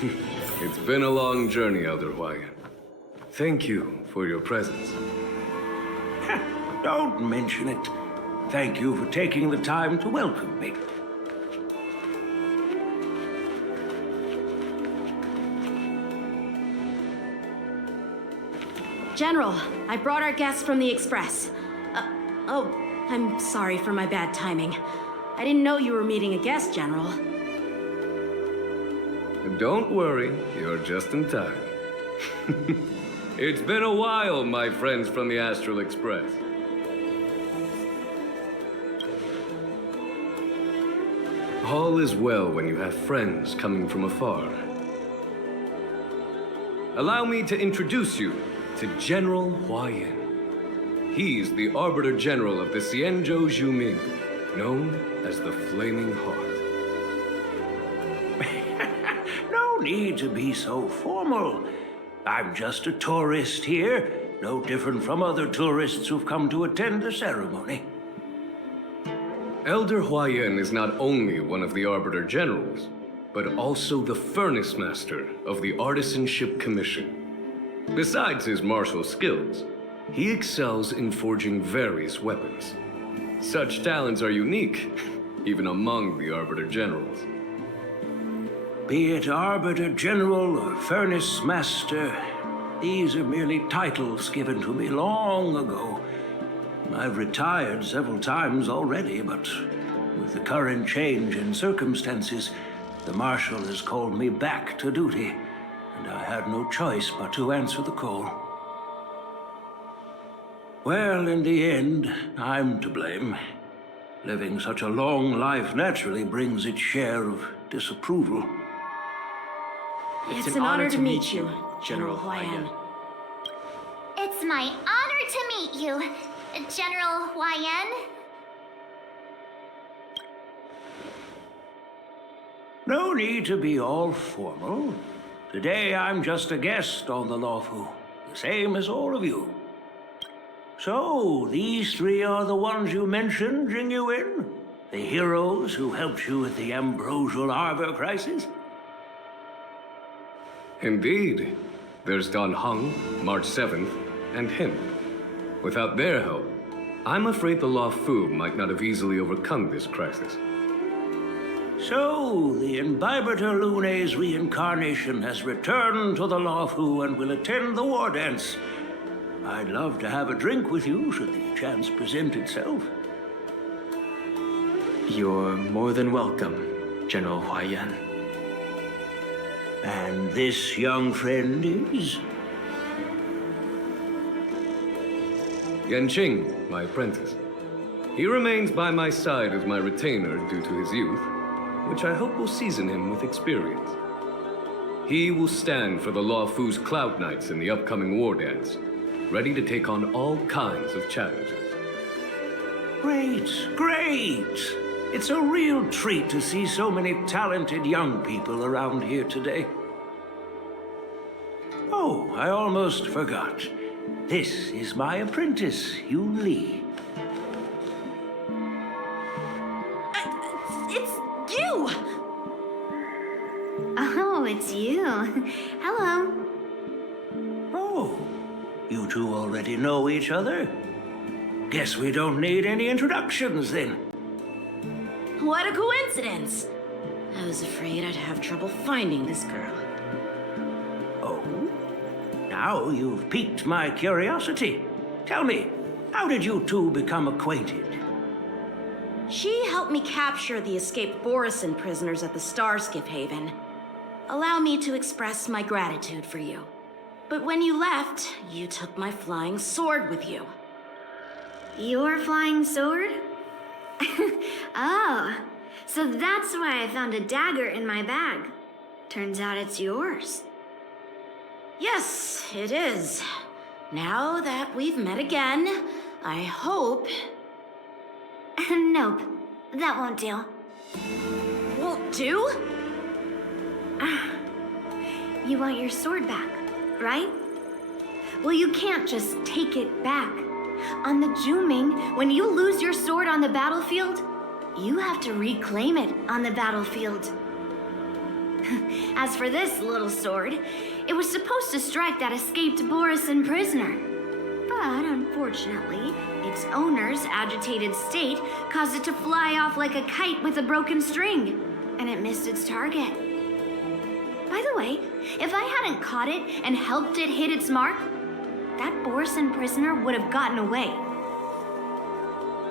It's been a long journey, Elder Huaiyan. Thank you for your presence. Don't mention it. Thank you for taking the time to welcome me. General, I brought our guests from the Express. Oh, I'm sorry for my bad timing. I didn't know you were meeting a guest, General. Don't worry, you're just in time. It's been a while, my friends from the Astral Express. All is well when you have friends coming from afar. Allow me to introduce you to General Huaiyan. He's the Arbiter General of the Xianzhou Zhuming, known as the Flaming Heart. No need to be so formal. I'm just a tourist here, no different from other tourists who've come to attend the ceremony. Elder Huaiyan is not only one of the Arbiter Generals, but also the Furnace Master of the Artisanship Commission. Besides his martial skills, he excels in forging various weapons. Such talents are unique, even among the Arbiter Generals. Be it Arbiter General or Furnace Master, these are merely titles given to me long ago. I've retired several times already, but with the current change in circumstances, the Marshal has called me back to duty, and I had no choice but to answer the call. Well, in the end, I'm to blame. Living such a long life naturally brings its share of disapproval. It's an honor to meet you, General Huaiyan. It's my honor to meet you, General Huaiyan. No need to be all formal. Today I'm just a guest on the Lawfu, the same as all of you. So, these three are the ones you mentioned, Jingyuin? The heroes who helped you with the Ambrosial Arbor crisis? Indeed. There's Don Hung, March 7th, and him. Without their help, I'm afraid the Lawfu might not have easily overcome this crisis. So, the Imbibitor Lune's reincarnation has returned to the Lawfu and will attend the war dance. I'd love to have a drink with you should the chance present itself. You're more than welcome, General Huaiyan. And this young friend is? Yanqing, my apprentice. He remains by my side as my retainer due to his youth, which I hope will season him with experience. He will stand for the Lawfu's Cloud Knights in the upcoming war dance, ready to take on all kinds of challenges. Great, great! It's a real treat to see so many talented young people around here today. Oh, I almost forgot. This is my apprentice, Yunli. It's you! Oh, it's you. Hello. Oh, you two already know each other? Guess we don't need any introductions then. What a coincidence! I was afraid I'd have trouble finding this girl. Oh? Now you've piqued my curiosity. Tell me, how did you two become acquainted? She helped me capture the escaped Borisin prisoners at the Starskiff Haven. Allow me to express my gratitude for you. But when you left, you took my flying sword with you. Your flying sword? Oh, so that's why I found a dagger in my bag. Turns out it's yours. Yes, it is. Now that we've met again, I hope... Nope, that won't do. Won't do? You want your sword back, right? Well, you can't just take it back. On the Zhuming, when you lose your sword on the battlefield, you have to reclaim it on the battlefield. As for this little sword, it was supposed to strike that escaped Borisin prisoner. But unfortunately, its owner's agitated state caused it to fly off like a kite with a broken string, and it missed its target. By the way, if I hadn't caught it and helped it hit its mark, that Borisin prisoner would have gotten away.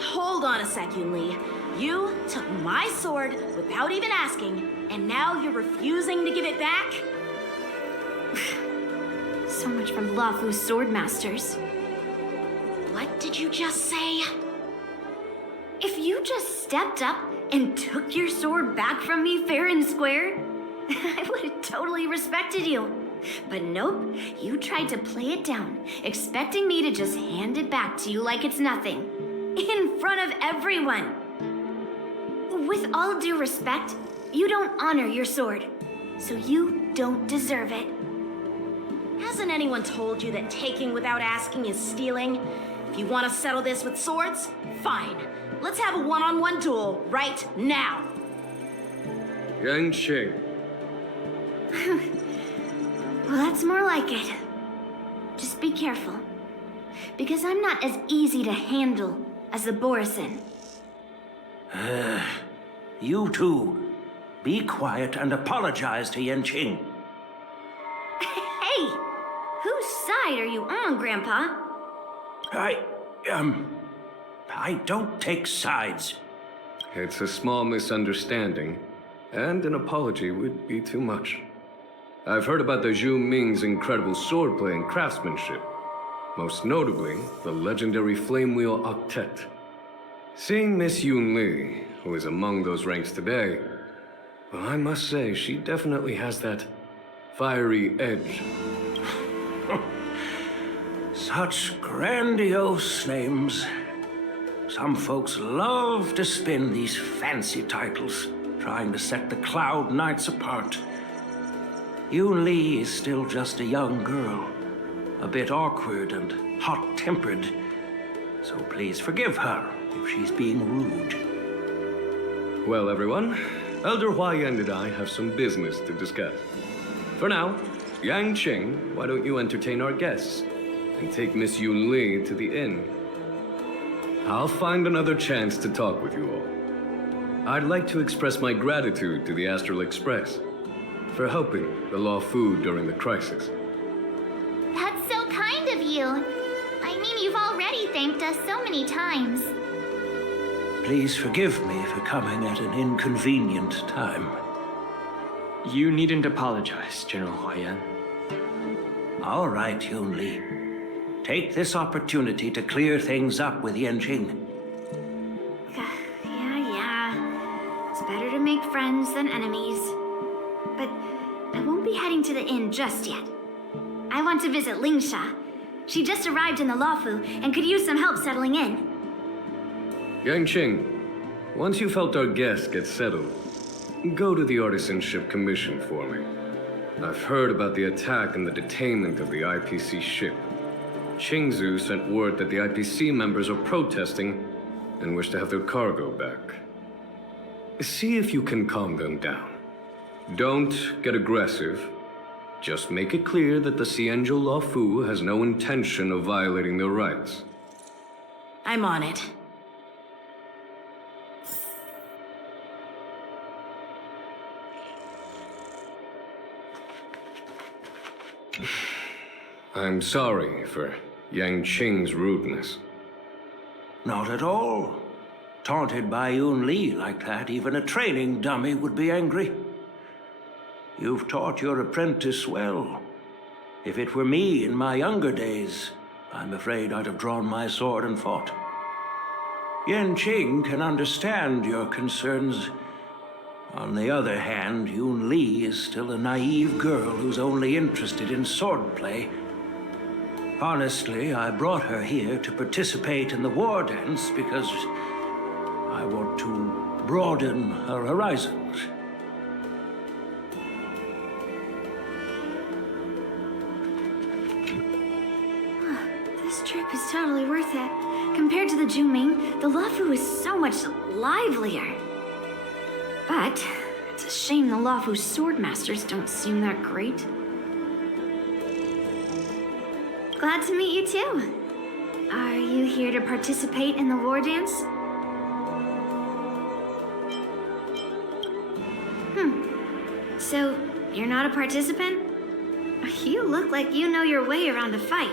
Hold on a sec, Yunli. You took my sword without even asking, and now you're refusing to give it back? So much from Lafu's sword masters. What did you just say? If you just stepped up and took your sword back from me fair and square, I would have totally respected you. But nope, you tried to play it down, expecting me to just hand it back to you like it's nothing. In front of everyone. With all due respect, you don't honor your sword, so you don't deserve it. Hasn't anyone told you that taking without asking is stealing? If you want to settle this with swords, fine. Let's have a one-on-one duel right now. Yanqing. Well, that's more like it. Just be careful, because I'm not as easy to handle as the Borisin. You two, be quiet and apologize to Yanqing. Hey! Whose side are you on, Grandpa? I don't take sides. It's a small misunderstanding, and an apology would be too much. I've heard about the Zhu Ming's incredible swordplay and craftsmanship, most notably the legendary Flame Wheel Octet. Seeing Miss Yunli, who is among those ranks today, well, I must say she definitely has that fiery edge. Such grandiose names. Some folks love to spin these fancy titles, trying to set the Cloud Knights apart. Yunli is still just a young girl, a bit awkward and hot-tempered, so please forgive her if she's being rude. Well, everyone, Elder Huaiyan and I have some business to discuss. For now, Yanqing, why don't you entertain our guests and take Miss Yunli to the inn? I'll find another chance to talk with you all. I'd like to express my gratitude to the Astral Express for helping the Lafu during the crisis. That's so kind of you. I mean, you've already thanked us so many times. Please forgive me for coming at an inconvenient time. You needn't apologize, General Huaiyan. All right, Yunli. Take this opportunity to clear things up with Yanqing. Yeah. It's better to make friends than enemies. But I won't be heading to the inn just yet. I want to visit Lingsha. She just arrived in the Lafu and could use some help settling in. Yanqing, once you helped our guests get settled, go to the Artisanship Commission for me. I've heard about the attack and the detainment of the IPC ship. Xianzhou sent word that the IPC members are protesting and wish to have their cargo back. See if you can calm them down. Don't get aggressive. Just make it clear that the xianzhou Lafu has no intention of violating their rights. I'm on it. I'm sorry for Yanqing's rudeness. Not at all. Taunted by Yunli like that, even a training dummy would be angry. You've taught your apprentice well. If it were me in my younger days, I'm afraid I'd have drawn my sword and fought. Yanqing can understand your concerns. On the other hand, Yunli is still a naive girl who's only interested in swordplay. Honestly, I brought her here to participate in the war dance because I want to broaden her horizons. This trip is totally worth it. Compared to the Zhu Ming, the Lafu is so much livelier. But It's a shame the Lawfu Swordmasters don't seem that great. Glad to meet you too. Are you here to participate in the war dance? So, you're not a participant? You look like you know your way around a fight.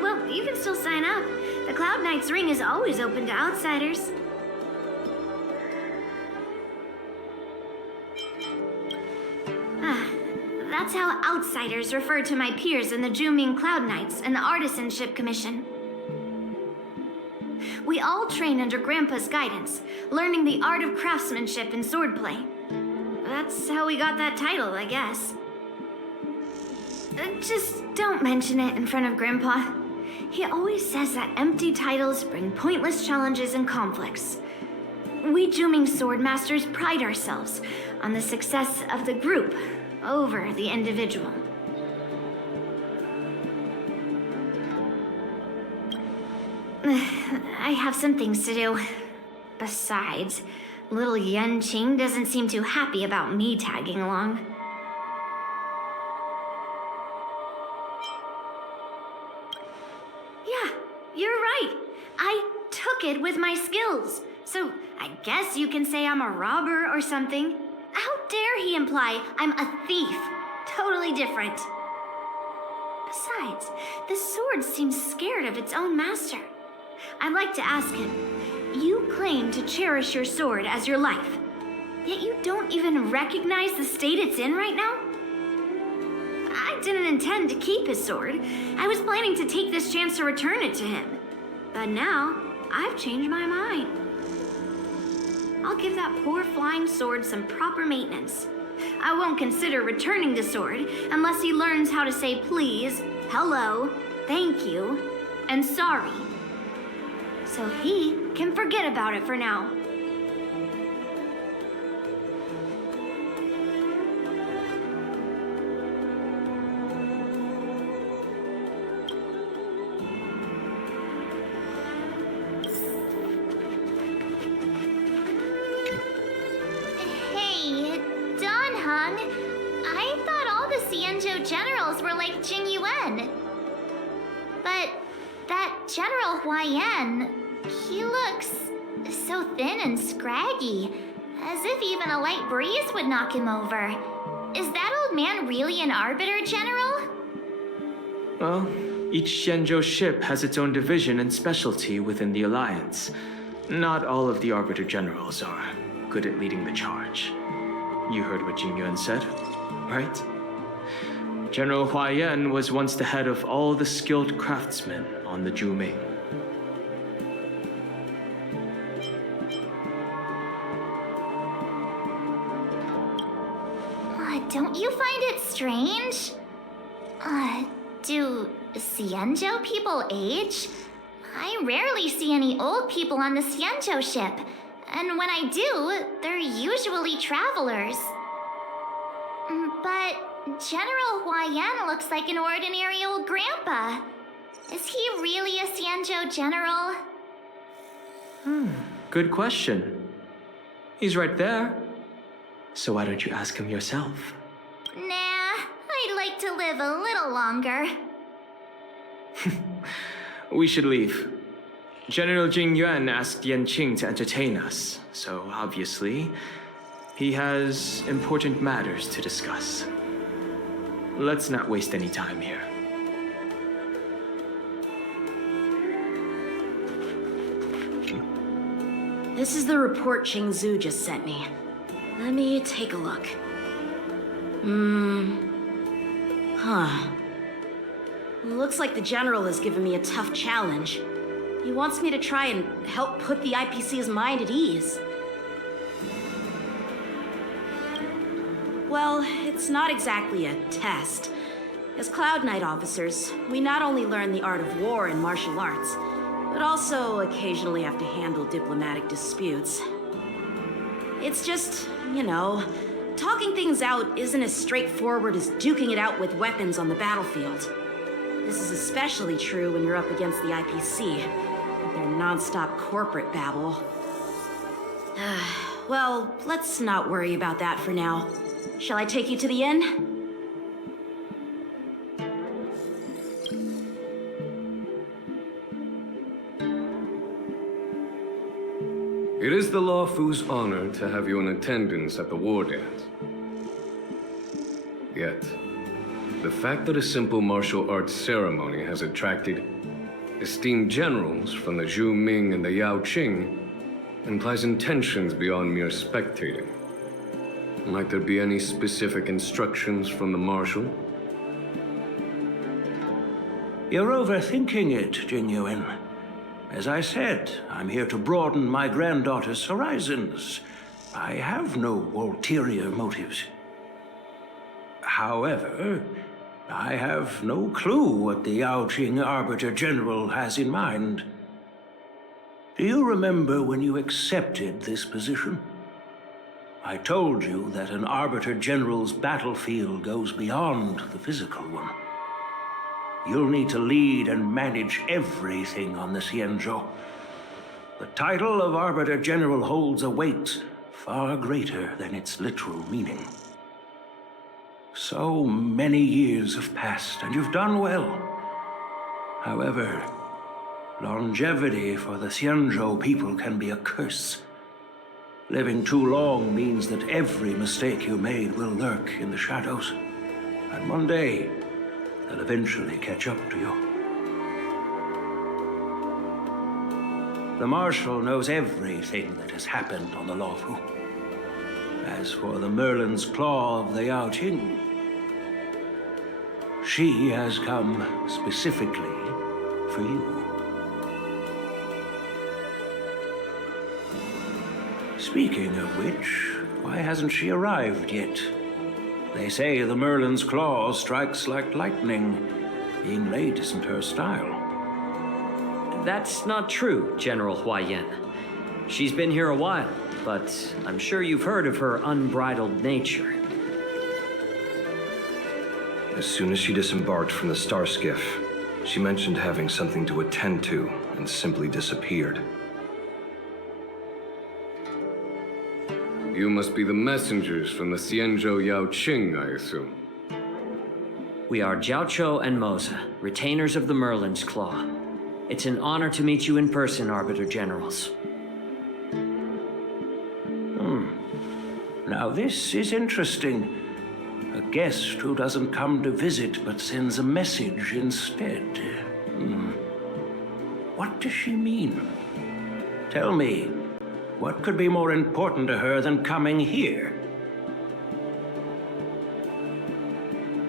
Well, you can still sign up. The Cloud Knight's ring is always open to outsiders. That's how outsiders refer to my peers in the Juming Cloud Knights and the Artisanship Commission. We all train under Grandpa's guidance, learning the art of craftsmanship and swordplay. That's how we got that title, I guess. Just don't mention it in front of Grandpa. He always says that empty titles bring pointless challenges and conflicts. We Juming Swordmasters pride ourselves on the success of the group over the individual. I have some things to do. Besides, little Yanqing doesn't seem too happy about me tagging along. Yeah, you're right. I took it with my skills. So I guess you can say I'm a robber or something. How dare he imply I'm a thief? Totally different. Besides, the sword seems scared of its own master. I'd like to ask him, you claim to cherish your sword as your life, yet you don't even recognize the state it's in right now? I didn't intend to keep his sword. I was planning to take this chance to return it to him. But now, I've changed my mind. I'll give that poor flying sword some proper maintenance. I won't consider returning the sword unless he learns how to say please, hello, thank you, and sorry. So he can forget about it for now. I thought all the xianzhou generals were like Jing Yuan. But that General Huaiyan, he looks so thin and scraggy, as if even a light breeze would knock him over. Is that old man really an Arbiter General? Well, each xianzhou ship has its own division and specialty within the Alliance. Not all of the Arbiter Generals are good at leading the charge. You heard what Jing Yuan said, right? General Huaiyan was once the head of all the skilled craftsmen on the Juming. Don't you find it strange? Do xianzhou people age? I rarely see any old people on the xianzhou ship. And when I do, they're usually travelers. But General Huaiyan looks like an ordinary old grandpa. Is he really a xianzhou general? Good question. He's right there. So why don't you ask him yourself? Nah, I'd like to live a little longer. We should leave. General Jing Yuan asked Yanqing to entertain us, so obviously, he has important matters to discuss. Let's not waste any time here. This is the report xianzhou just sent me. Let me take a look. Looks like the general has given me a tough challenge. He wants me to try and help put the IPC's mind at ease. Well, it's not exactly a test. As Cloud Knight officers, we not only learn the art of war and martial arts, but also occasionally have to handle diplomatic disputes. It's just, talking things out isn't as straightforward as duking it out with weapons on the battlefield. This is especially true when you're up against the IPC, with their non-stop corporate babble. well, let's not worry about that for now. Shall I take you to the inn? It is the Lawfu's honor to have you in attendance at the war dance. Yet, the fact that a simple martial arts ceremony has attracted esteemed generals from the Zhu Ming and the Yao Qing implies intentions beyond mere spectating. Might there be any specific instructions from the marshal? You're overthinking it, Jinyuan. As I said, I'm here to broaden my granddaughter's horizons. I have no ulterior motives. However, I have no clue what the Yao Qing Arbiter General has in mind. Do you remember when you accepted this position? I told you that an Arbiter General's battlefield goes beyond the physical one. You'll need to lead and manage everything on the xianzhou. The title of Arbiter General holds a weight far greater than its literal meaning. So many years have passed, and you've done well. However, longevity for the xianzhou people can be a curse. Living too long means that every mistake you made will lurk in the shadows. And one day, they'll eventually catch up to you. The Marshal knows everything that has happened on the Lawfu. As for the Merlin's Claw of the Yao Qing, she has come specifically for you. Speaking of which, why hasn't she arrived yet? They say the Merlin's Claw strikes like lightning. Being late isn't her style. That's not true, General Huaiyan. She's been here a while, but I'm sure you've heard of her unbridled nature. As soon as she disembarked from the star skiff, she mentioned having something to attend to and simply disappeared. You must be the messengers from the xianzhou Yao Qing, I assume. We are Jiaoqiu and Moza, retainers of the Merlin's Claw. It's an honor to meet you in person, Arbiter Generals. Now this is interesting. A guest who doesn't come to visit but sends a message instead. What does she mean? Tell me, what could be more important to her than coming here?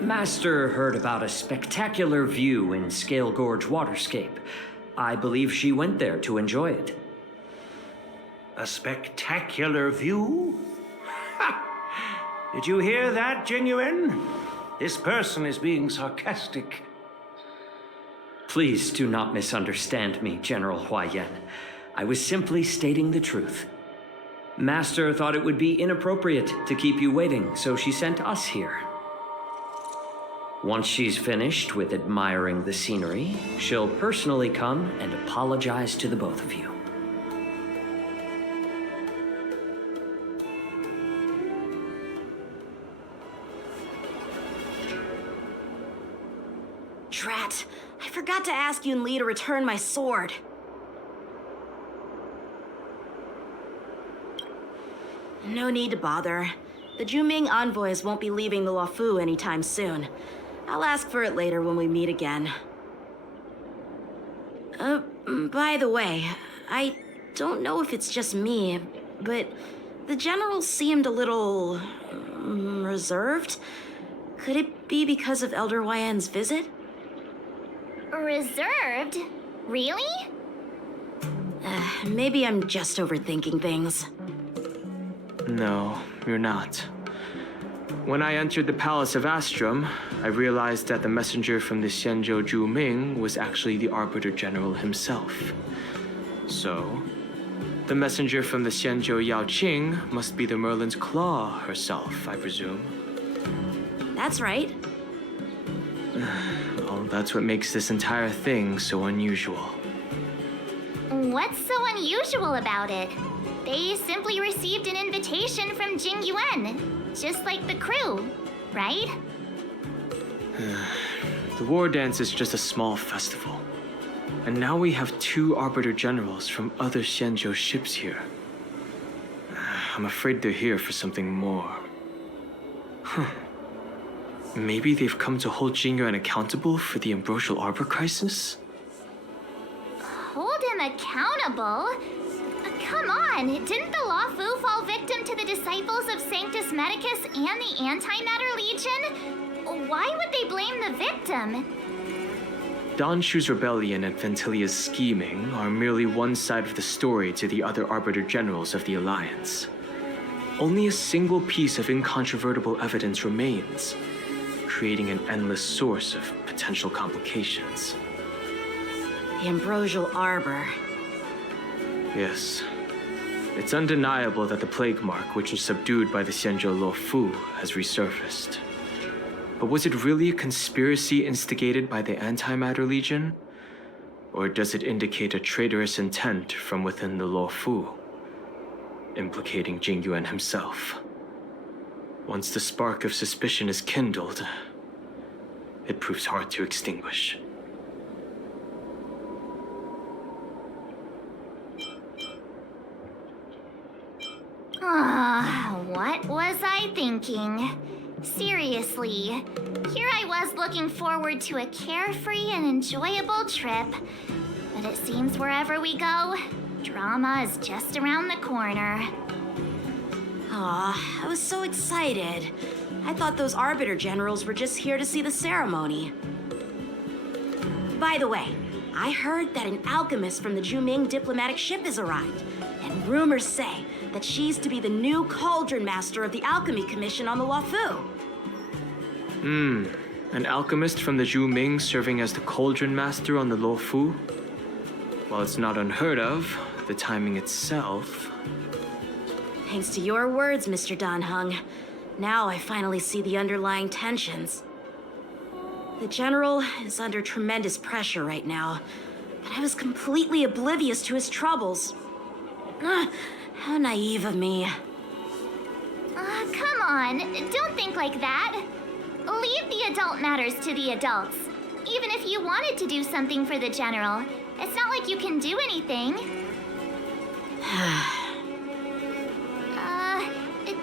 Master heard about a spectacular view in Scale Gorge Waterscape. I believe she went there to enjoy it. A spectacular view? Ha! Did you hear that, Jinyuan? This person is being sarcastic. Please do not misunderstand me, General Huaiyan. I was simply stating the truth. Master thought it would be inappropriate to keep you waiting, so she sent us here. Once she's finished with admiring the scenery, she'll personally come and apologize to the both of you. Drat, I forgot to ask Yunli to return my sword. No need to bother. The Zhuming envoys won't be leaving the Lawfu anytime soon. I'll ask for it later when we meet again. By the way, I don't know if it's just me, but the general seemed a little reserved. Could it be because of Elder Huaiyan's visit? Reserved? Really? Maybe I'm just overthinking things. No, you're not. When I entered the Palace of Astrum, I realized that the messenger from the xianzhou Zhu Ming was actually the Arbiter General himself. So, the messenger from the xianzhou Yao Qing must be the Merlin's Claw herself, I presume. That's right. Well, that's what makes this entire thing so unusual. What's so unusual about it? They simply received an invitation from Jing Yuan, just like the crew, right? The war dance is just a small festival. And now we have 2 Arbiter Generals from other xianzhou ships here. I'm afraid they're here for something more. Maybe they've come to hold Jing Yuan accountable for the Ambrosial Arbor crisis? Hold him accountable? Come on, didn't the Law Fu fall victim to the disciples of Sanctus Medicus and the Antimatter Legion? Why would they blame the victim? Danshu's rebellion and Ventilia's scheming are merely one side of the story to the other Arbiter Generals of the Alliance. Only a single piece of incontrovertible evidence remains, creating an endless source of potential complications. The Ambrosial Arbor. Yes. It's undeniable that the plague mark, which was subdued by the xianzhou Lo Fu, has resurfaced. But was it really a conspiracy instigated by the Antimatter Legion? Or does it indicate a traitorous intent from within the Lo Fu, implicating Jing Yuan himself? Once the spark of suspicion is kindled, it proves hard to extinguish. What was I thinking? Seriously, here I was looking forward to a carefree and enjoyable trip. But it seems wherever we go, drama is just around the corner. Aw, I was so excited. I thought those Arbiter Generals were just here to see the ceremony. By the way, I heard that an alchemist from the Zhuming diplomatic ship has arrived, and rumors say that she's to be the new Cauldron Master of the Alchemy Commission on the Lo Fu. An alchemist from the Zhuming serving as the Cauldron Master on the Lo Fu? While it's not unheard of, the timing itself... Thanks to your words, Mr. Dan Heng. Now I finally see the underlying tensions. The General is under tremendous pressure right now, but I was completely oblivious to his troubles. How naive of me. Come on, don't think like that. Leave the adult matters to the adults. Even if you wanted to do something for the General, it's not like you can do anything.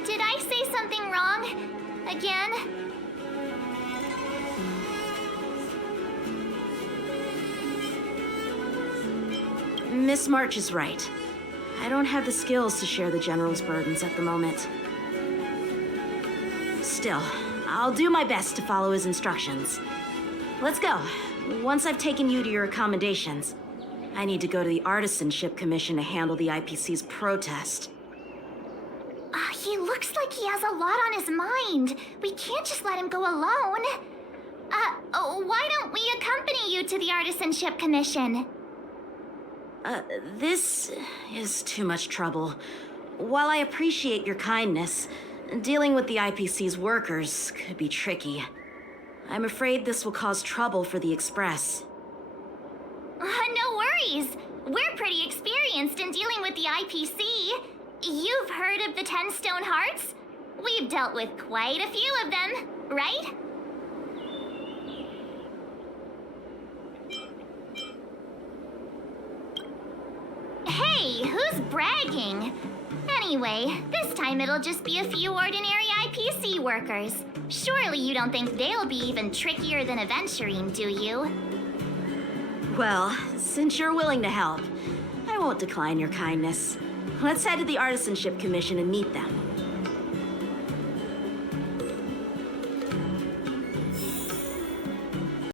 Did I say something wrong? Again? Miss March is right. I don't have the skills to share the General's burdens at the moment. Still, I'll do my best to follow his instructions. Let's go. Once I've taken you to your accommodations, I need to go to the Artisanship Commission to handle the IPC's protest. He looks like he has a lot on his mind. We can't just let him go alone. Why don't we accompany you to the Artisanship Commission? This is too much trouble. While I appreciate your kindness, dealing with the IPC's workers could be tricky. I'm afraid this will cause trouble for the Express. No worries. We're pretty experienced in dealing with the IPC. You've heard of the 10 Stone Hearts? We've dealt with quite a few of them, right? Hey, who's bragging? Anyway, this time it'll just be a few ordinary IPC workers. Surely you don't think they'll be even trickier than Aventurine, do you? Well, since you're willing to help, I won't decline your kindness. Let's head to the Artisanship Commission and meet them.